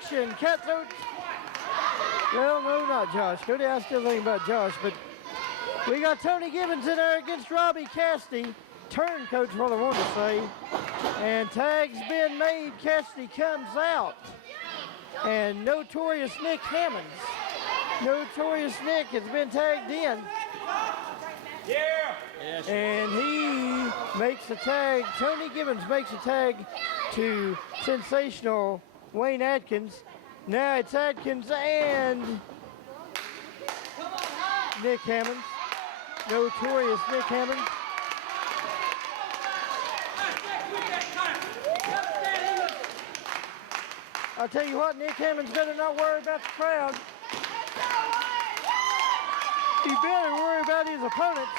action. Cutthroat. Well, no, not Josh. Cody, I still think about Josh, but we got Tony Gibbons in there against Robbie Cassidy. Turncoat's what I want to say. And tag's been made. Cassidy comes out. And Notorious Nick Hammonds. Notorious Nick has been tagged in. Yeah. And he makes a tag. Tony Gibbons makes a tag to sensational Wayne Adkins. Now it's Adkins and Nick Hammonds. Notorious Nick Hammonds. I'll tell you what, Nick Hammonds better not worry about the crowd. He better worry about his opponents.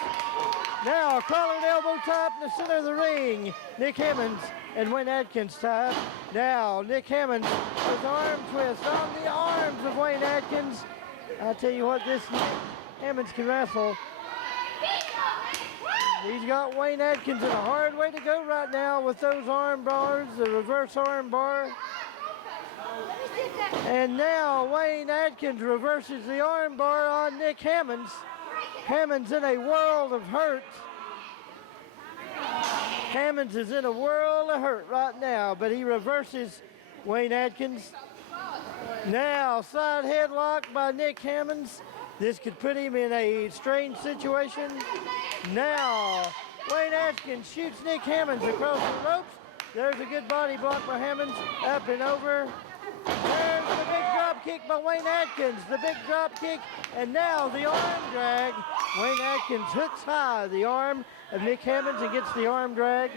Now, collared elbow top in the center of the ring. Nick Hammonds and Wayne Adkins tie. Now, Nick Hammonds with arm twist on the arms of Wayne Adkins. I'll tell you what, this Nick Hammonds can wrestle. He's got Wayne Adkins in a hard way to go right now with those arm bars, the reverse arm bar. And now Wayne Adkins reverses the arm bar on Nick Hammonds. Hammonds in a world of hurt. Hammonds is in a world of hurt right now, but he reverses Wayne Adkins. Now side headlock by Nick Hammonds. This could put him in a strange situation. Now Wayne Adkins shoots Nick Hammonds across the ropes. There's a good body block by Hammonds. Up and over. There's the big drop kick by Wayne Adkins. The big drop kick. And now the arm drag. Wayne Adkins hooks high the arm of Nick Hammonds and gets the arm drag.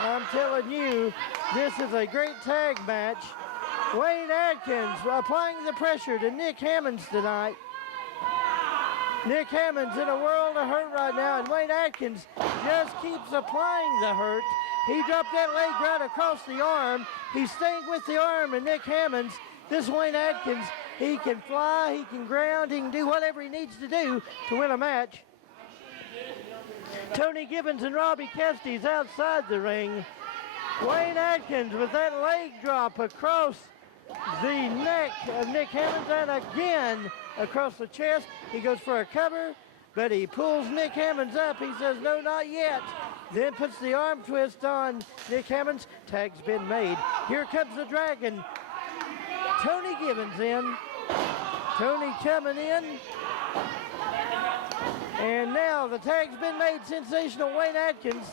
I'm telling you, this is a great tag match. Wayne Adkins applying the pressure to Nick Hammonds tonight. Nick Hammonds in a world of hurt right now, and Wayne Adkins just keeps applying the hurt. He dropped that leg right across the arm. He's staying with the arm, and Nick Hammonds, this Wayne Adkins, he can fly, he can ground, he can do whatever he needs to do to win a match. Tony Gibbons and Robbie Cassidy's outside the ring. Wayne Adkins with that leg drop across the neck of Nick Hammonds and again across the chest. He goes for a cover, but he pulls Nick Hammonds up. He says, no, not yet. Then puts the arm twist on Nick Hammonds. Tag's been made. Here comes the Dragon. Tony Gibbons in. Tony coming in. And now the tag's been made. Sensational Wayne Adkins.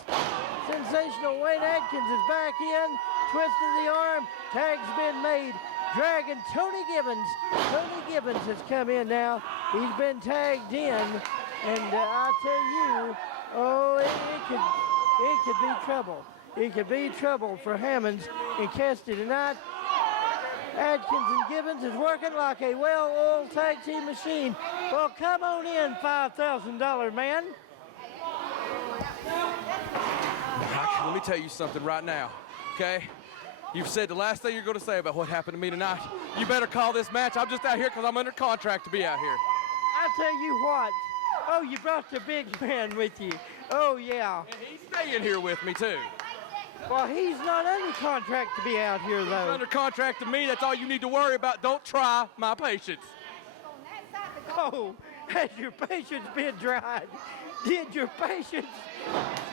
Sensational Wayne Adkins is back in. Twisted the arm. Tag's been made. Dragon Tony Gibbons. Tony Gibbons has come in now. He's been tagged in. And I tell you, oh, it could be trouble. It could be trouble for Hammonds and Cassidy tonight. Adkins and Gibbons is working like a well-oiled tag team machine. Well, come on in, $5,000 man. Let me tell you something right now, okay? You've said the last thing you're going to say about what happened to me tonight. You better call this match. I'm just out here because I'm under contract to be out here. I tell you what. Oh, you brought the big man with you. Oh, yeah. And he's staying here with me, too. Well, he's not under contract to be out here, though. He's under contract to me. That's all you need to worry about. Don't try my patience. Oh, has your patience been dried? Did your patience?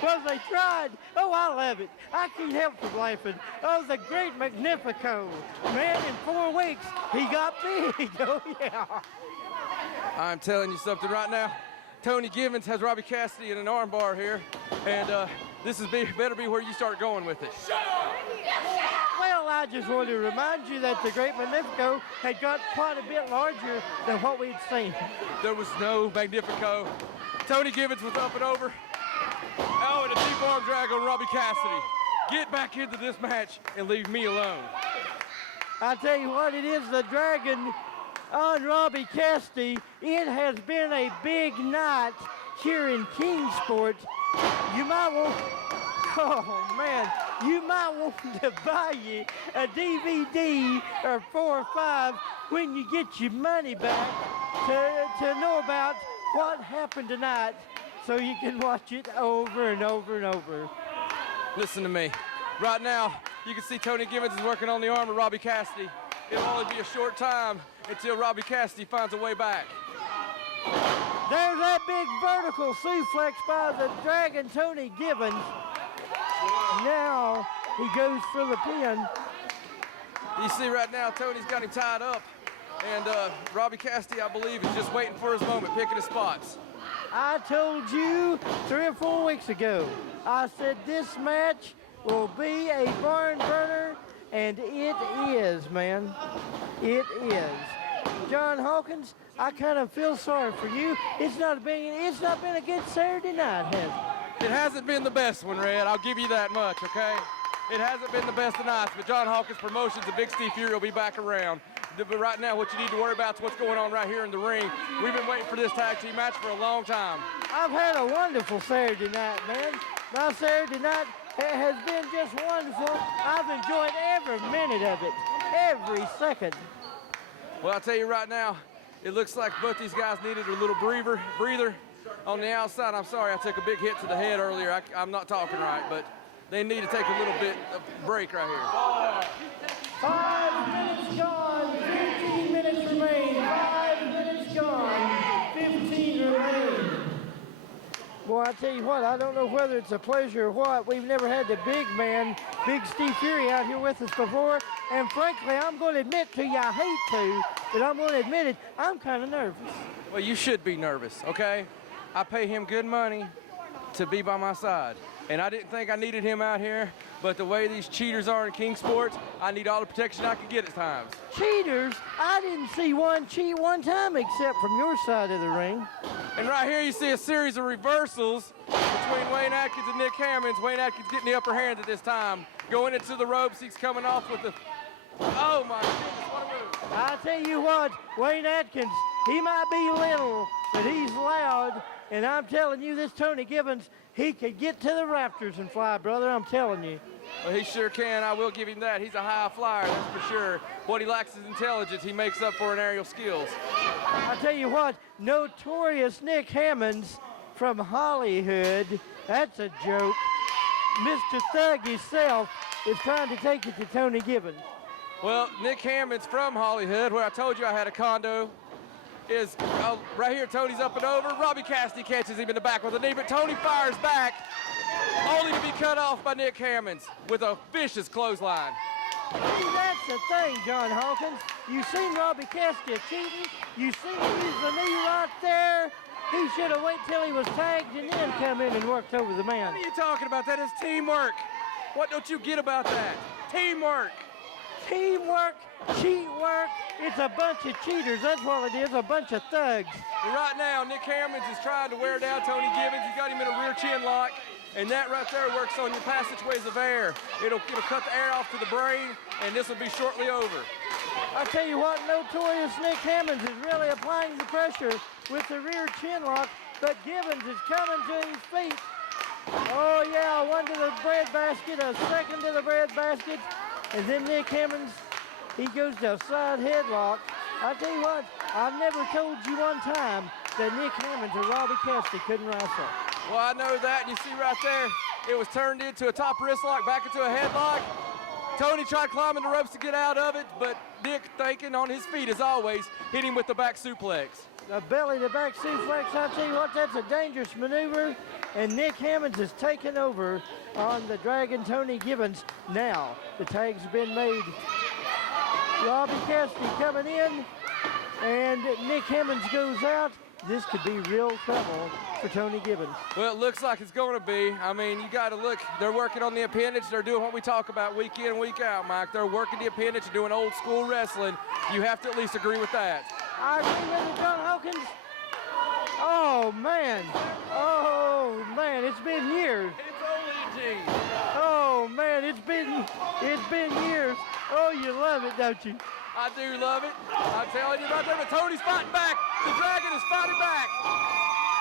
Well, they tried. Oh, I love it. I can't help from laughing. Oh, the great Magnifico. Man, in 4 weeks, he got big. Oh, yeah. I'm telling you something right now. Tony Gibbons has Robbie Cassidy in an armbar here, and this is better be where you start going with it. Well, I just want to remind you that the great Magnifico had got quite a bit larger than what we'd seen. There was no Magnifico. Tony Gibbons was up and over. Oh, and a deep arm drag on Robbie Cassidy. Get back into this match and leave me alone. I tell you what, it is the Dragon on Robbie Cassidy. It has been a big night here in Kingsport. You might want, oh man, you might want to buy you a DVD or 4 or 5 when you get your money back to know about what happened tonight so you can watch it over and over and over. Listen to me. Right now, You can see Tony Givens is working on the arm of Robbie Cassidy. It'll only be a short time until Robbie Cassidy finds a way back. There's that big vertical suplex by the Dragon Tony Givens. Now he goes for the pin. You see right now, Tony's got him tied up. And Robbie Cassidy, I believe, is just waiting for his moment, picking his spots. I told you 3 or 4 weeks ago, I said this match will be a barn burner, and it is, man. It is. John Hawkins, I kind of feel sorry for you. It's not been a good Saturday night, has it? It hasn't been the best one, Red. I'll give you that much, okay? It hasn't been the best of nights, but John Hawkins Promotions and Big Steve Fury will be back around. But right now, what you need to worry about is what's going on right here in the ring. We've been waiting for this tag team match for a long time. I've had a wonderful Saturday night, man. My Saturday night has been just wonderful. I've enjoyed every minute of it, every second. Well, I'll tell you right now, it looks like both these guys needed a little breather on the outside. I'm sorry, I took a big hit to the head earlier. I'm not talking right, but they need to take a little bit of break right here. 5 minutes gone, 15 minutes remain. 5 minutes gone, 15 remain. Boy, I tell you what, I don't know whether it's a pleasure or what. We've never had the big man, Big Steve Fury, out here with us before. And frankly, I'm going to admit to you, I hate to, but I'm going to admit it, I'm kind of nervous. Well, you should be nervous, okay? I pay him good money to be by my side. And I didn't think I needed him out here, but the way these cheaters are in King Sports, I need all the protection I can get at times. Cheaters? I didn't see one cheat one time except from your side of the ring. And right here you see a series of reversals between Wayne Adkins and Nick Hammonds. Wayne Adkins getting the upper hand at this time. Going into the ropes, he's coming off with the... Oh my goodness, what a move. I tell you what, Wayne Adkins, he might be little, but he's loud. And I'm telling you, this Tony Givens, he could get to the rafters and fly, brother, I'm telling you. Well, he sure can. I will give him that. He's a high flyer, that's for sure. What he lacks is intelligence. He makes up for in aerial skills. I tell you what, notorious Nick Hammonds from Hollywood, that's a joke. Mr. Thug himself is trying to take it to Tony Givens. Well, Nick Hammonds from Hollywood, where I told you I had a condo, is right here. Tony's up and over. Robbie Cassidy catches him in the back with a knee, but Tony fires back, only to be cut off by Nick Hammonds with a vicious clothesline. See, that's the thing, John Hawkins. You seen Robbie Cassidy cheating. You seen him use the knee right there. He should have waited till he was tagged and then come in and worked over the man. What are you talking about? That is teamwork. What don't you get about that? Teamwork. Teamwork, cheat work, it's a bunch of cheaters. That's what it is, a bunch of thugs. And right now, Nick Hammonds is trying to wear down Tony Givens. He's got him in a rear chin lock, and that right there works on your passageways of air. It'll cut the air off to the brain, and this will be shortly over. I tell you what, notorious Nick Hammonds is really applying the pressure with the rear chin lock, but Givens is coming to his feet. Oh yeah, one to the bread basket, a second to the bread basket. And then Nick Hammonds, he goes to a side headlock. I tell you what, I've never told you one time that Nick Hammonds or Robbie Cassidy couldn't wrestle. Well, I know that, and you see right there, it was turned into a top wrist lock, back into a headlock. Tony tried climbing the ropes to get out of it, but Nick, thinking on his feet as always, hit him with the back suplex. The belly to back suplex, I tell you what, that's a dangerous maneuver. And Nick Hammonds has taken over on the Dragon Tony Givens. Now, the tag's been made. Robbie Cassidy coming in, and Nick Hammonds goes out. This could be real trouble for Tony Givens. Well, it looks like it's going to be. I mean, you got to look. They're working on the appendage. They're doing what we talk about week in, week out, Mike. They're working the appendage, doing old school wrestling. You have to at least agree with that. I agree with you, John Hawkins. Oh, man. Oh, man, it's been years. It's only a team. Oh, man, it's been years. Oh, you love it, don't you? I do love it. I'm telling you right there, but Tony's fighting back. The Dragon is fighting back.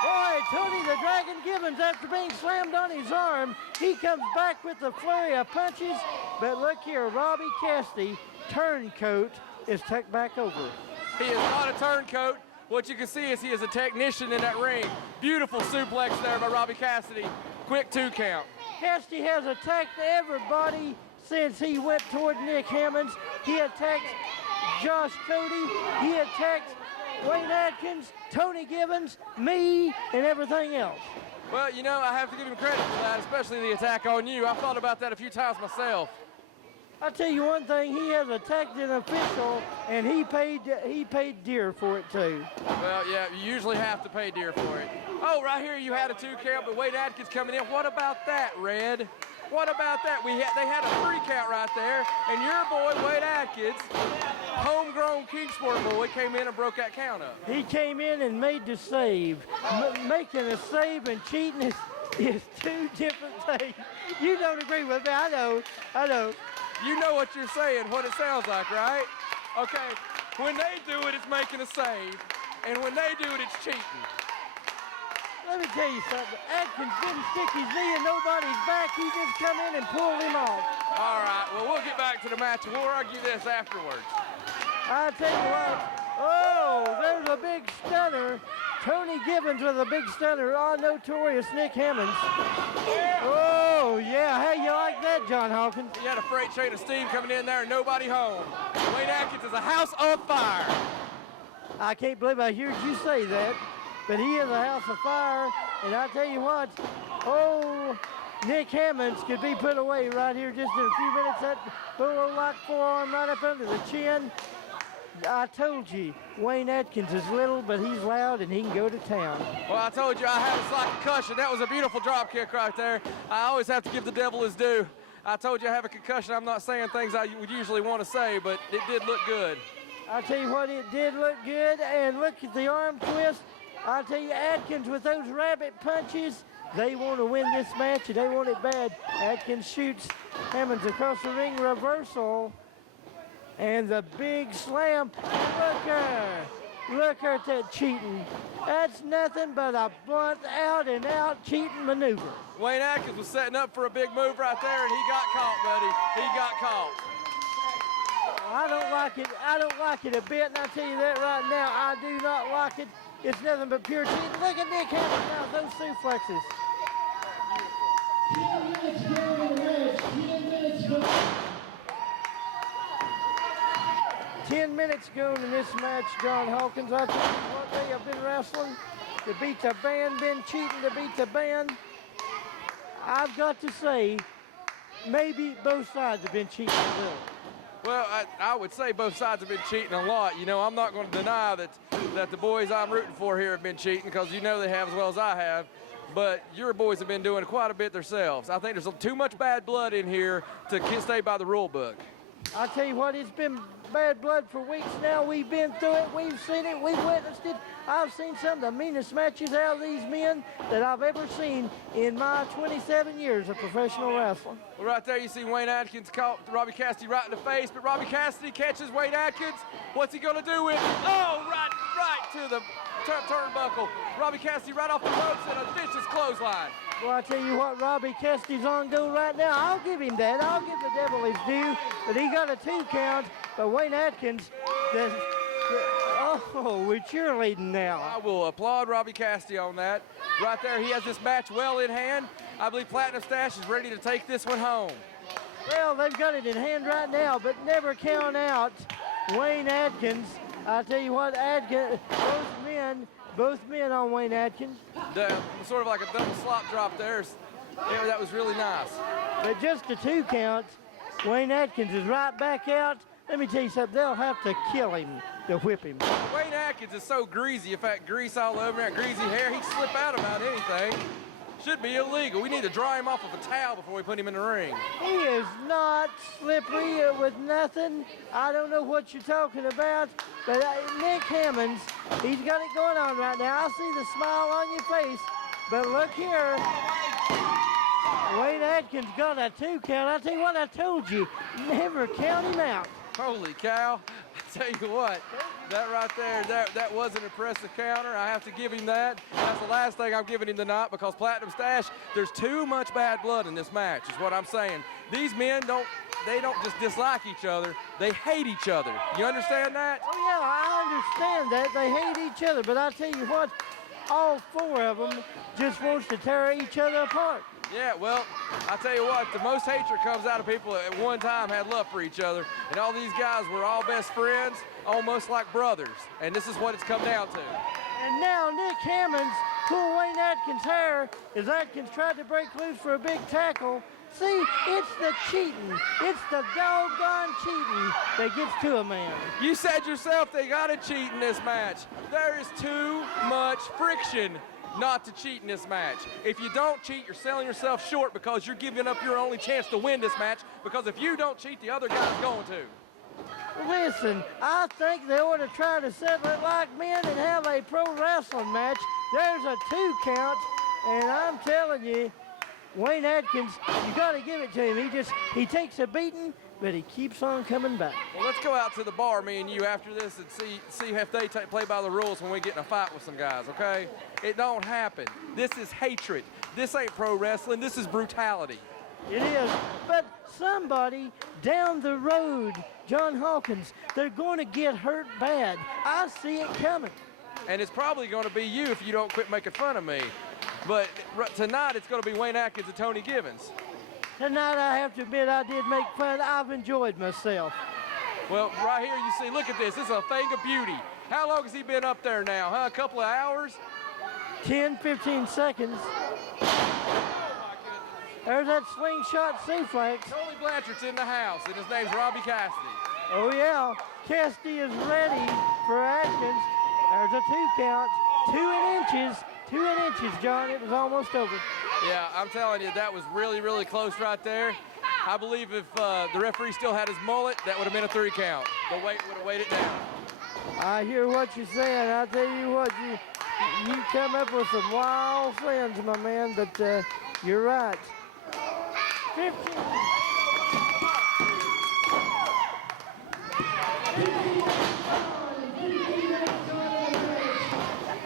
Boy, Tony the Dragon Givens, after being slammed on his arm, he comes back with a flurry of punches. But look here, Robbie Cassidy, turncoat, is tucked back over. He is not a turncoat. What you can see is he is a technician in that ring. Beautiful suplex there by Robbie Cassidy. Quick 2 count. Cassidy has attacked everybody since he went toward Nick Hammonds. He attacks Josh Cody. He attacks Wayne Adkins, Tony Givens, me, and everything else. Well, you know, I have to give him credit for that, especially the attack on you. I thought about that a few times myself. I'll tell you one thing, he has attacked an official, and he paid dear for it, too. Well, yeah, you usually have to pay dear for it. Oh, right here you had a 2 count, but Wayne Adkins coming in. What about that, Red? What about that? They had a 3 count right there, and your boy, Wayne Adkins, homegrown Kingsport boy, came in and broke that count up. He came in and made the save. Making a save and cheating is 2 different things. You don't agree with me, I know. You know what you're saying, what it sounds like, right? Okay, when they do it, it's making a save, and when they do it, it's cheating. Let me tell you something. Adkins didn't stick his knee in nobody's back. He just come in and pulled him off. All right, well, we'll get back to the match, and we'll argue this afterwards. I tell you what. Oh, there's a big stunner. Tony Givens with a big stunner on notorious Nick Hammonds. Oh, yeah. How you like that, John Hawkins? You had a freight train of steam coming in there and nobody home. Wayne Adkins is a house on fire. I can't believe I heard you say that, but he is a house of fire. And I tell you what, oh, Nick Hammonds could be put away right here just in a few minutes. That little lock forearm right up under the chin. I told you, Wayne Adkins is little, but he's loud and he can go to town. Well, I told you I had a slight concussion. That was a beautiful drop kick right there. I always have to give the devil his due. I told you I have a concussion. I'm not saying things I would usually want to say, but it did look good. I tell you what, it did look good, and look at the arm twist. I tell you, Adkins with those rabbit punches, they want to win this match, and they want it bad. Adkins shoots Hammonds across the ring, reversal. And the big slam. Look at that cheating. That's nothing but a blunt out and out cheating maneuver. Wayne Adkins was setting up for a big move right there, and he got caught, buddy. He got caught. I don't like it. I don't like it a bit, and I'll tell you that right now. I do not like it. It's nothing but pure cheating. Look at Nick Hammonds now, those suplexes. 10 minutes gone in this match, John Hawkins. I tell you what, they have been wrestling to beat the band, been cheating to beat the band. I've got to say, maybe both sides have been cheating a little. Well, I would say both sides have been cheating a lot. You know, I'm not going to deny that the boys I'm rooting for here have been cheating, because you know they have as well as I have. But your boys have been doing quite a bit themselves. I think there's too much bad blood in here to stay by the rule book. I tell you what, it's been bad blood for weeks now. We've been through it. We've seen it. We've witnessed it. I've seen some of the meanest matches out of these men that I've ever seen in my 27 years of professional wrestling. Well, right there you see Wayne Adkins caught Robbie Cassidy right in the face, but Robbie Cassidy catches Wayne Adkins. What's he going to do with it? Oh, right to the turnbuckle. Robbie Cassidy right off the ropes and a vicious clothesline. Well, I tell you what, Robbie Cassidy's on go right now. I'll give him that. I'll give the devil his due. But he got a 2 count. But Wayne Adkins, we're cheerleading now. I will applaud Robbie Cassidy on that. Right there, he has this match well in hand. I believe Platinum Stash is ready to take this one home. Well, they've got it in hand right now, but never count out Wayne Adkins. I tell you what, Adkins, both men on Wayne Adkins. Sort of like a double slop drop there. Yeah, that was really nice. But just the 2 counts, Wayne Adkins is right back out. Let me tell you something, they'll have to kill him to whip him. Wayne Adkins is so greasy. In fact, grease all over that greasy hair. He'd slip out about anything. Should be illegal. We need to dry him off with a towel before we put him in the ring. He is not slippery with nothing. I don't know what you're talking about, but Nick Hammonds, he's got it going on right now. I see the smile on your face, but look here. Wayne Adkins got a 2 count. I tell you what, I told you, never count him out. Holy cow. I tell you what, that right there, that was an impressive counter. I have to give him that. And that's the last thing I'm giving him tonight, because Platinum Stash, there's too much bad blood in this match, is what I'm saying. These men don't just dislike each other, they hate each other. You understand that? Oh yeah, I understand that. They hate each other, but I tell you what, all 4 of them just wants to tear each other apart. Yeah, well, I tell you what, the most hatred comes out of people that at one time had love for each other, and all these guys were all best friends, almost like brothers, and this is what it's come down to. And now Nick Hammonds pulled Wayne Adkins' hair as Adkins tried to break loose for a big tackle. See, it's the cheating. It's the doggone cheating that gets to a man. You said yourself they got to cheat in this match. There is too much friction not to cheat in this match. If you don't cheat, you're selling yourself short because you're giving up your only chance to win this match, because if you don't cheat, the other guy's going to. Listen, I think they ought to try to settle it like men and have a pro wrestling match. There's a 2 count, and I'm telling you, Wayne Adkins, you got to give it to him. He takes a beating, but he keeps on coming back. Well, let's go out to the bar, me and you, after this and see if they play by the rules when we get in a fight with some guys, okay? It don't happen. This is hatred. This ain't pro wrestling. This is brutality. It is, but somebody down the road, John Hawkins, they're going to get hurt bad. I see it coming. And it's probably going to be you if you don't quit making fun of me. But tonight it's going to be Wayne Adkins and Tony Givens. Tonight I have to admit I did make fun. I've enjoyed myself. Well, right here you see, look at this. This is a thing of beauty. How long has he been up there now, huh? A couple of hours? 10, 15 seconds. There's that slingshot suplex. Tony Blanchard's in the house, and his name's Robbie Cassidy. Oh, yeah. Cassidy is ready for Adkins. There's a 2 count. 2 inches. 2 inches, John. It was almost over. Yeah, I'm telling you, that was really, really close right there. I believe if the referee still had his mullet, that would have been a 3 count. The weight would have weighed it down. I hear what you're saying. I tell you what, you come up with some wild friends, my man, but you're right. 15.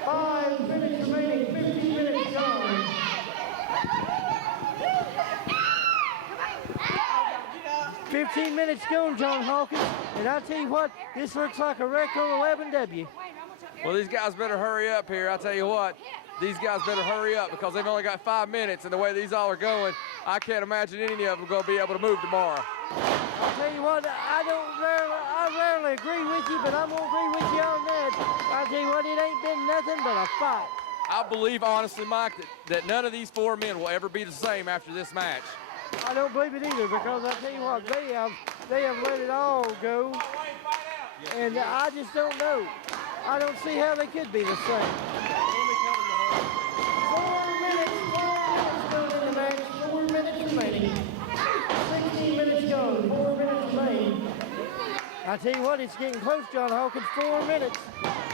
5 minutes remaining, 15 minutes gone. "15 minutes gone, John Hawkins, and I tell you what, this looks like a record 11W. Well, these guys better hurry up here. I tell you what, these guys better hurry up because they've only got 5 minutes, and the way these all are going, I can't imagine any of them are going to be able to move tomorrow. I'll tell you what, I rarely agree with you, but I'm going to agree with you on that. I'll tell you what, it ain't been nothing but a fight. I believe, honestly, Mike, that none of these 4 men will ever be the same after this match. I don't believe it either, because I tell you what, they have let it all go, and I just don't know. I don't see how they could be the same. 4 minutes gone in the match, 4 minutes remaining. 16 minutes gone, 4 minutes remaining. I tell you what, it's getting close, John Hawkins, 4 minutes.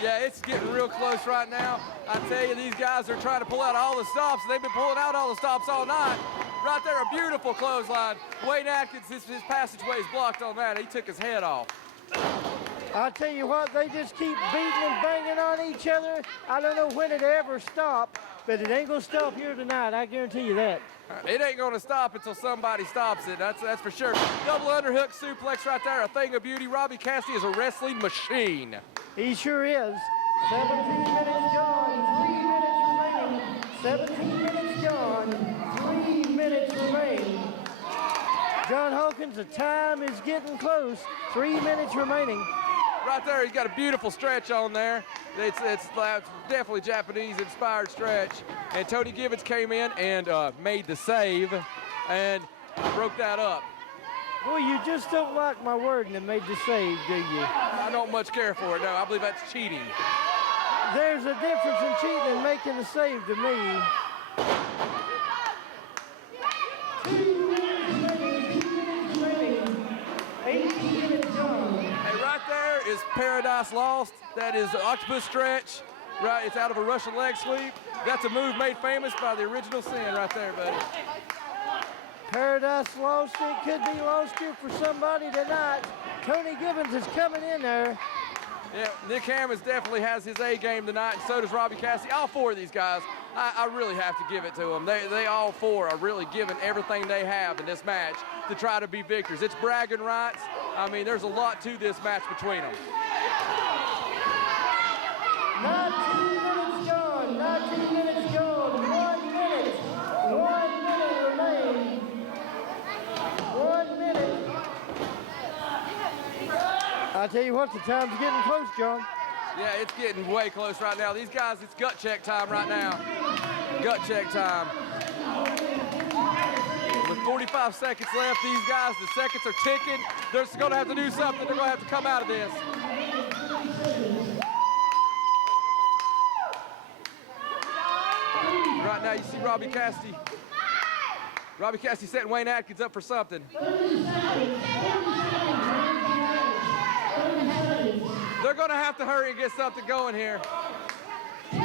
Yeah, it's getting real close right now. I tell you, these guys are trying to pull out all the stops. They've been pulling out all the stops all night. Right there, a beautiful clothesline. Wayne Adkins, his passageway is blocked on that. He took his head off. I tell you what, they just keep beating and banging on each other. I don't know when it'll ever stop, but it ain't gonna stop here tonight. I guarantee you that. It ain't gonna stop until somebody stops it. That's for sure. Double underhook suplex right there, a thing of beauty. Robbie Cassidy is a wrestling machine. He sure is. 17 minutes gone, 3 minutes remaining. 17 minutes gone, 3 minutes remaining. John Hawkins, the time is getting close. 3 minutes remaining. Right there, he's got a beautiful stretch on there. It's definitely Japanese-inspired stretch. And Tony Givens came in and made the save and broke that up. Well, you just don't like my word and it made the save, do you? I don't much care for it, no. I believe that's cheating. There's a difference in cheating and making the save to me. 2 minutes remaining. 18 minutes gone. Hey, right there is Paradise Lost. That is the octopus stretch. Right, it's out of a Russian leg sweep. That's a move made famous by the original Sin right there, buddy. Paradise Lost. It could be lost here for somebody tonight. Tony Givens is coming in there. Yeah, Nick Hammonds definitely has his A game tonight, and so does Robbie Cassidy. All 4 of these guys, I really have to give it to them. They all 4 are really giving everything they have in this match to try to be victors. It's bragging rights. I mean, there's a lot to this match between them. 19 minutes gone. 19 minutes gone. 1 minute. 1 minute tell you what, the time's getting close, John. Yeah, it's getting way close right now. These guys, it's gut check time right now. Gut check time. With 45 seconds left, these guys, the seconds are ticking. They're going to have to do something. They're going to have to come out of this. Right now, you see Robbie Cassidy. Robbie Cassidy setting Wayne Adkins up for something. They're going to have to hurry and get something going here. Oh,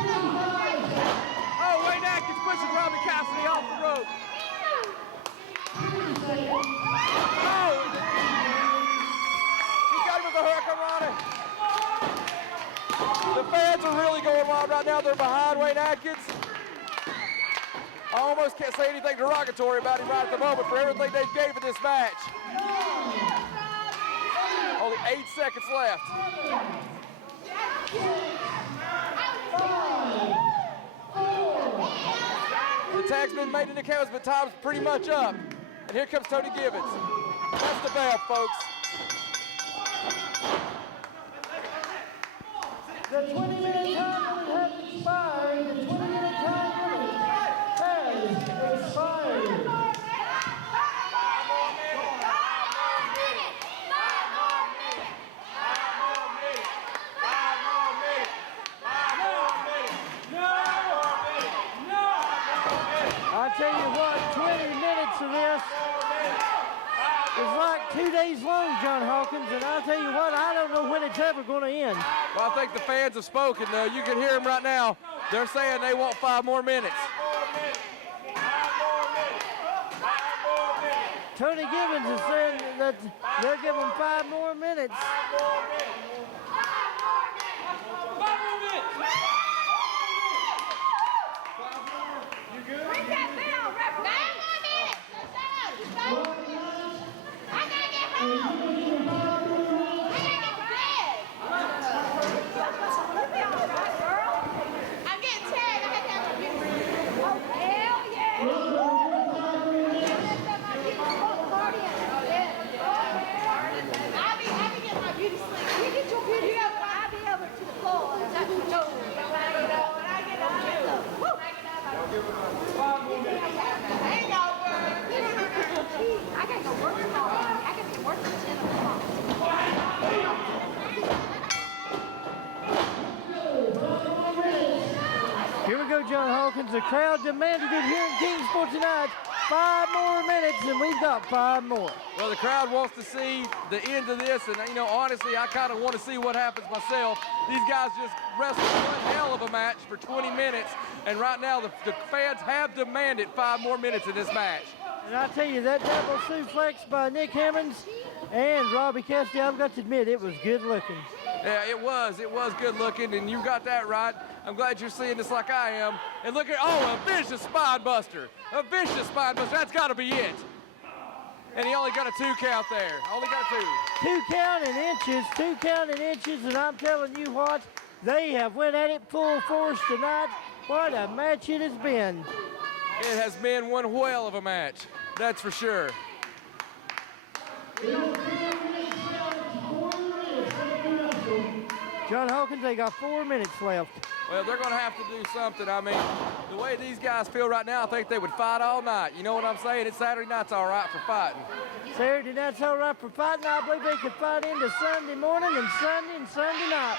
Wayne Adkins pushing Robbie Cassidy off the rope. Oh! He got him with a hurricane. The fans are really going wild right now. They're behind Wayne Adkins. I almost can't say anything derogatory about him right at the moment for everything they gave in this match. Only 8 seconds left. The tag's been made in the cameras, but time's pretty much up. And here comes Tony Gibbons. That's the bell, folks. The 20-minute time limit has expired. The 20-minute time limit has expired. I tell you what, 20 minutes of this is like 2 days long, John Hawkins, and I'll tell you what, I don't know when it's ever going to end. Well, I think the fans have spoken, though. You can hear them right now. They're saying they want 5 more minutes. Tony Gibbons is saying that they're giving 5 more minutes. Here we go, John Hawkins. The crowd demanded it here in Kingsport tonight. 5 more minutes, and we've got 5 more. Well, the crowd wants to see the end of this, and, you know, honestly, I kind of want to see what happens myself. These guys just wrestled one hell of a match for 20 minutes, and right now the fans have demanded 5 more minutes in this match. And I tell you, that double suplex by Nick Hammonds and Robbie Cassidy, I've got to admit, it was good looking. Yeah, it was good looking, and you got that right. I'm glad you're seeing this like I am. And look at, oh, a vicious spine buster. A vicious spine buster, that's gotta be it. And he only got a 2 count there, only got a 2. 2 counting inches, 2 counting inches, and I'm telling you what, they have went at it full force tonight. What a match it has been. It has been one whale of a match, that's for sure. John Hawkins, they got 4 minutes left. Well, they're going to have to do something. I mean, the way these guys feel right now, I think they would fight all night. You know what I'm saying? It's Saturday night's all right for fighting. Saturday night's all right for fighting. I believe they could fight into Sunday morning and Sunday night.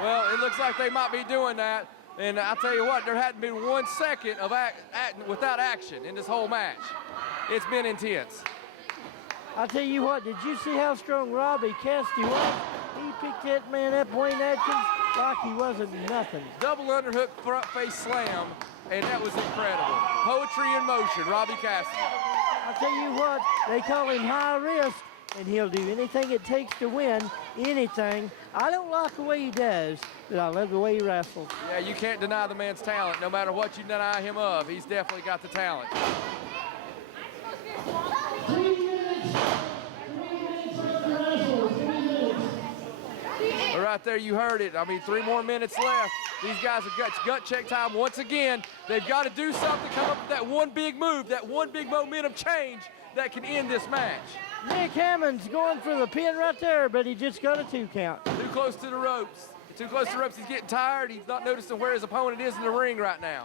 Well, it looks like they might be doing that. And I tell you what, there hadn't been 1 second of without action in this whole match. It's been intense. I tell you what, did you see how strong Robbie Cassidy was? He picked that man up, Wayne Adkins, like he wasn't nothing. Double underhook front face slam, and that was incredible. Poetry in motion, Robbie Cassidy. I tell you what, they call him high risk, and he'll do anything it takes to win, anything. I don't like the way he does, but I love the way he wrestles. Yeah, you can't deny the man's talent, no matter what you deny him of. He's definitely got the talent. Right there, you heard it. I mean, 3 more minutes left. These guys have got gut check time once again. They've got to do something, come up with that one big move, that one big momentum change that can end this match. Nick Hammonds going for the pin right there, but he just got a 2 count. Too close to the ropes. Too close to the ropes. He's getting tired. He's not noticing where his opponent is in the ring right now.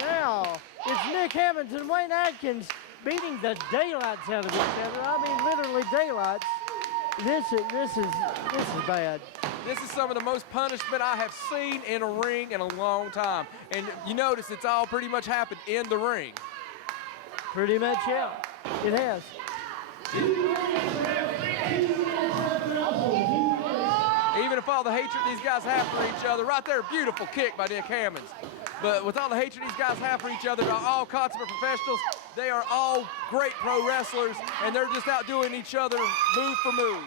Now, it's Nick Hammonds and Wayne Adkins beating the daylights out of each other. I mean, literally daylights. This is bad. This is some of the most punishment I have seen in a ring in a long time. And you notice it's all pretty much happened in the ring. Pretty much, yeah. It has. Even if all the hatred these guys have for each other, right there, beautiful kick by Nick Hammonds. But with all the hatred these guys have for each other, they're all consummate professionals. They are all great pro wrestlers, and they're just outdoing each other move for move.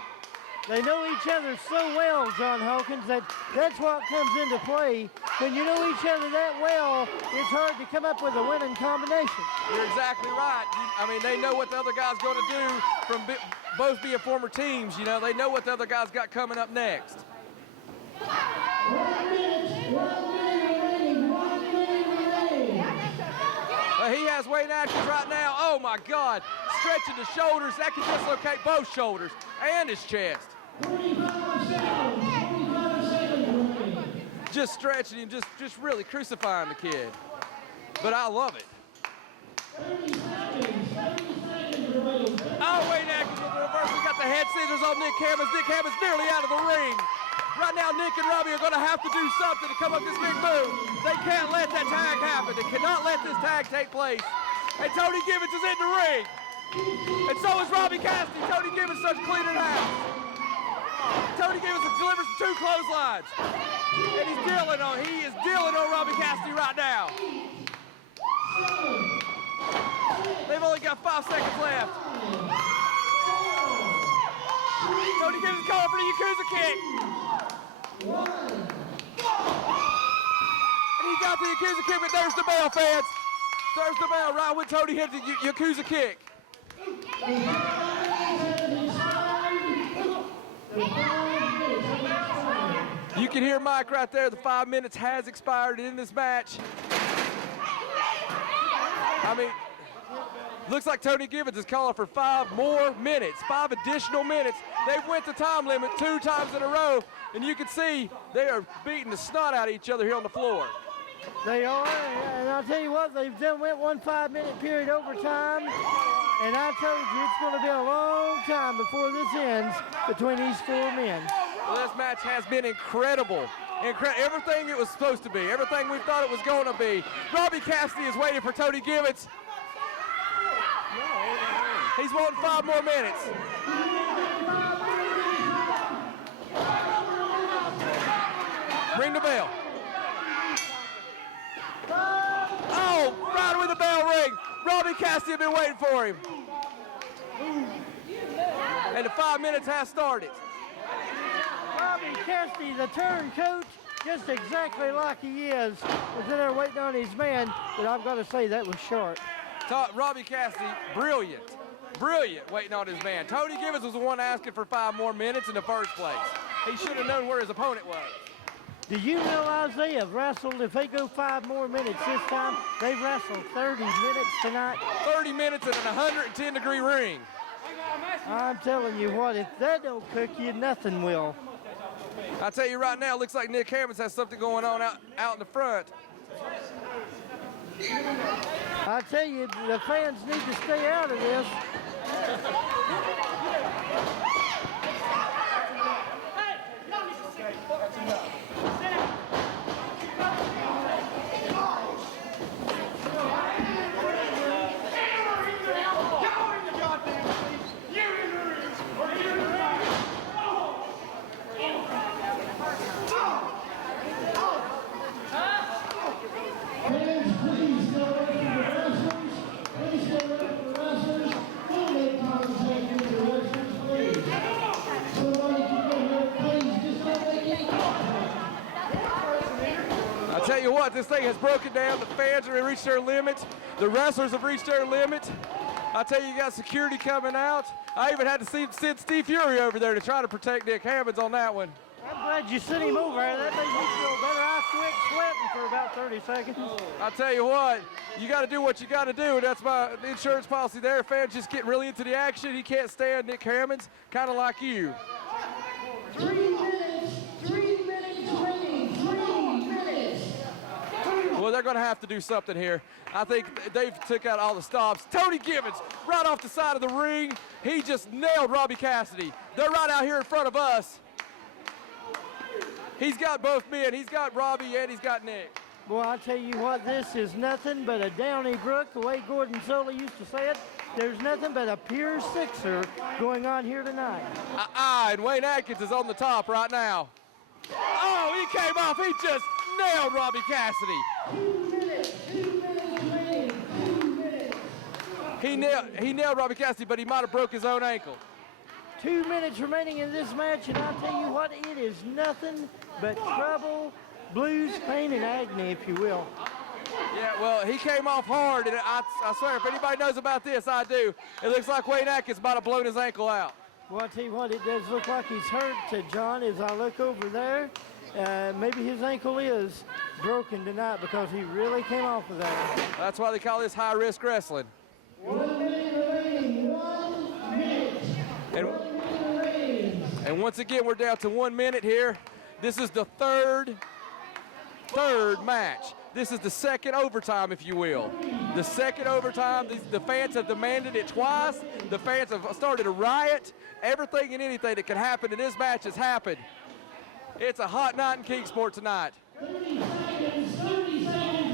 They know each other so well, John Hawkins, that's what comes into play. When you know each other that well, it's hard to come up with a winning combination. You're exactly right. I mean, they know what the other guy's going to do from both being former teams. You know, they know what the other guy's got coming up next. 1 minute remaining. He has Wayne Adkins right now. Oh, my God. Stretching the shoulders. That can dislocate both shoulders and his chest. 45 seconds. Just stretching him, just really crucifying the kid. But I love it. 30 seconds. Oh, Wayne Adkins with the reverse. We got the head scissors on Nick Hammonds. Nick Hammonds nearly out of the ring. Right now, Nick and Robbie are going to have to do something to come up this big move. They can't let that tag happen. They cannot let this tag take place. And Tony Gibbons is in the ring. And so is Robbie Cassidy. Tony Gibbons starts cleaning house. Tony Gibbons delivers 2 clotheslines. And he is dealing on Robbie Cassidy right now. They've only got 5 seconds left. Tony Gibbons calling for the Yakuza kick. And he got the Yakuza kick, but there's the bell, fans. There's the bell right when Tony hit the Yakuza kick. You can hear Mike right there. The 5 minutes has expired in this match. I mean, looks like Tony Gibbons is calling for 5 more minutes, 5 additional minutes. They've went the time limit 2 times in a row, and you can see they are beating the snot out of each other here on the floor. They are, and I'll tell you what, they've done went 1 5-minute period overtime, and I told you it's going to be a long time before this ends between these 4 men. Well, this match has been incredible. Everything it was supposed to be, everything we thought it was going to be. Robbie Cassidy is waiting for Tony Gibbons. He's wanting 5 more minutes. Ring the bell. Oh, right when the bell ring. Robbie Cassidy had been waiting for him. And the 5 minutes has started. Robbie Cassidy, the turncoat, just exactly like he is, was in there waiting on his man, but I've got to say that was short. Robbie Cassidy, brilliant waiting on his man. Tony Gibbons was the one asking for 5 more minutes in the first place. He should have known where his opponent was. Do you know Isaiah wrestled, if they go 5 more minutes this time, they've wrestled 30 minutes tonight. 30 minutes in an 110-degree ring. I'm telling you what, if that don't cook you, nothing will. I tell you right now, it looks like Nick Hammonds has something going on out in the front. I tell you, the fans need to stay out of this. Tell you what, this thing has broken down. The fans have reached their limit. The wrestlers have reached their limit. I tell you, you got security coming out. I even had to send Steve Fury over there to try to protect Nick Hammonds on that one. I'm glad you sent him over there. That made me feel better. I quit sweating for about 30 30 seconds. I'll tell you what, you got to do what you got to do. That's my insurance policy there. Fans just get really into the action. He can't stand Nick Hammonds, kind of like you. 3 minutes remaining. 3 minutes. Well, they're going to have to do something here. I think they've took out all the stops. Tony Givens, right off the side of the ring. He just nailed Robbie Cassidy. They're right out here in front of us. He's got both men. He's got Robbie and he's got Nick. Boy, I'll tell you what, this is nothing but a Downey Brook, the way Gordon Sola used to say it. There's nothing but a pure sixer going on here tonight. And Wayne Adkins is on the top right now. Oh, he came off. He just nailed Robbie Cassidy. 2 minutes remaining. 2 minutes. He nailed Robbie Cassidy, but he might have broke his own ankle. 2 minutes remaining in this match, and I'll tell you what, it is nothing but trouble, blues, pain, and agony, if you will. Yeah, well, he came off hard, and I swear, if anybody knows about this, I do. It looks like Wayne Adkins might have blown his ankle out. Well, I'll tell you what, it does look like he's hurt, John, as I look over there. Maybe his ankle is broken tonight because he really came off of that. That's why they call this high-risk wrestling. 1 minute remaining. 1 minute. And once again, we're down to 1 minute here. This is the third match. This is the second overtime, if you will. The second overtime. The fans have demanded it twice. The fans have started a riot. Everything and anything that can happen in this match has happened. It's a hot night in Kingsport tonight. 30 seconds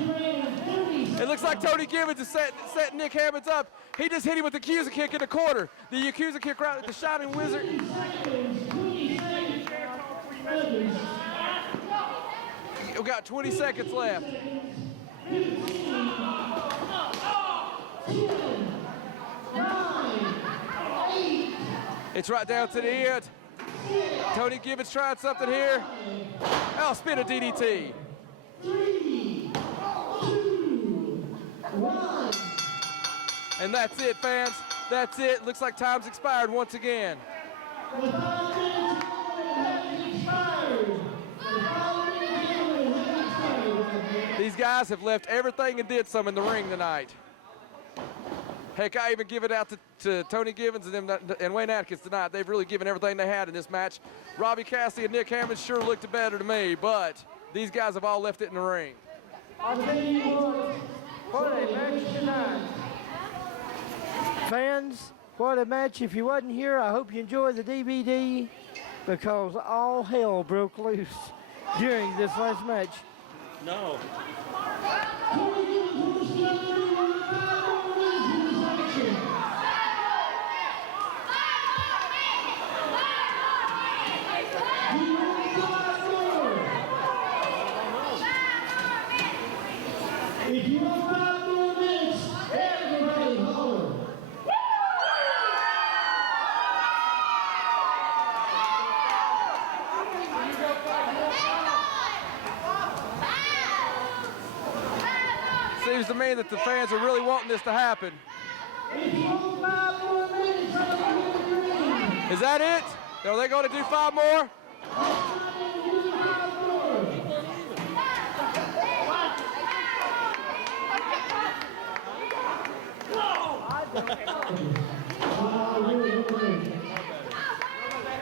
remaining. It looks like Tony Givens is setting Nick Hammonds up. He just hit him with the Yakuza kick in the corner. The Yakuza kick right at the Shining Wizard. 20 seconds. We've got 20 seconds left. 10, 9, 8. It's right down to the end. Tony Givens trying something here. Oh, spin a DDT. 3, 2, 1. And that's it, fans. That's it. Looks like time's expired once again. The 5 minutes has expired. These guys have left everything and did some in the ring tonight. Heck, I even give it out to Tony Givens and Wayne Adkins tonight. They've really given everything they had in this match. Robbie Cassidy and Nick Hammonds sure looked better to me, but these guys have all left it in the ring. I'll tell you what a match tonight. Fans, what a match. If you wasn't here, I hope you enjoyed the DVD because all hell broke loose during this last match. No. If you want 5 more minutes, everybody holler. Seems to me that the fans are really wanting this to happen. If you want 5 more minutes, Is that it? Are they going to do 5 more?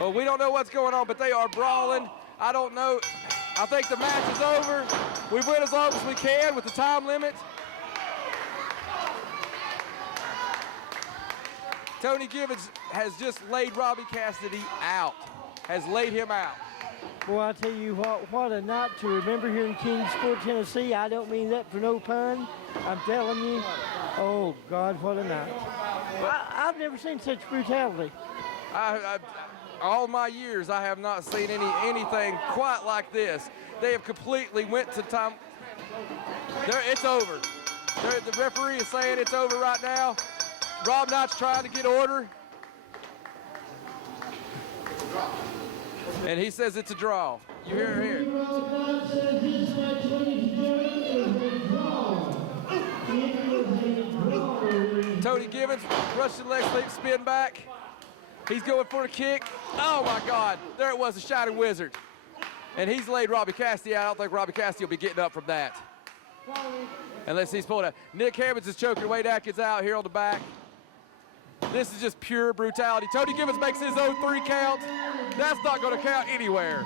Well, we don't know what's going on, but they are brawling. I don't know. I think the match is over. We went as long as we can with the time limit. Tony Givens has just laid Robbie Cassidy out, has laid him out. Well, I tell you what a night to remember here in Kingsport, Tennessee. I don't mean that for no pun. I'm telling you, oh God, what a night. I've never seen such brutality. All my years, I have not seen anything quite like this. They have completely went to time. It's over. The referee is saying it's over right now. Rob Knight's trying to get order. And he says it's a draw. You hear it here. Tony Givens, Russian leg sweep, spin back. He's going for a kick. Oh my God, there it was, the Shining Wizard. And he's laid Robbie Cassidy out. I don't think Robbie Cassidy will be getting up from that. And let's see, he's pulled out. Nick Hammonds is choking Wayne Adkins out here on the back. This is just pure brutality. Tony Givens makes his own 3 count. That's not going to count anywhere.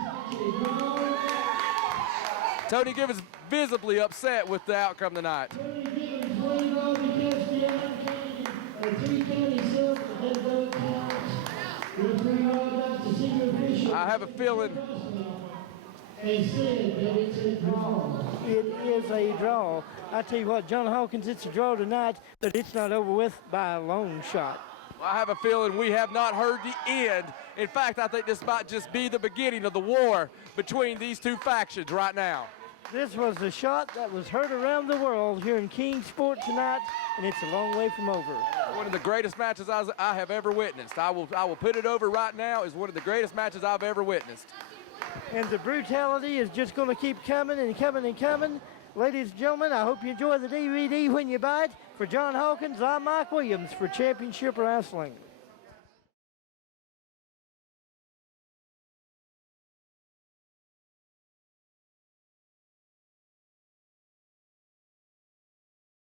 Tony Givens visibly upset with the outcome tonight. I have a feeling It is a draw. I tell you what, John Hawkins, it's a draw tonight, but it's not over with by a long shot. I have a feeling we have not heard the end. In fact, I think this might just be the beginning of the war between these two factions right now. This was a shot that was heard around the world here in King Sport tonight, and it's a long way from over. One of the greatest matches I have ever witnessed. I will put it over right now as one of the greatest matches I've ever witnessed. And the brutality is just going to keep coming and coming and coming. Ladies and gentlemen, I hope you enjoy the DVD when you buy it. For John Hawkins, I'm Mike Williams for Championship Wrestling.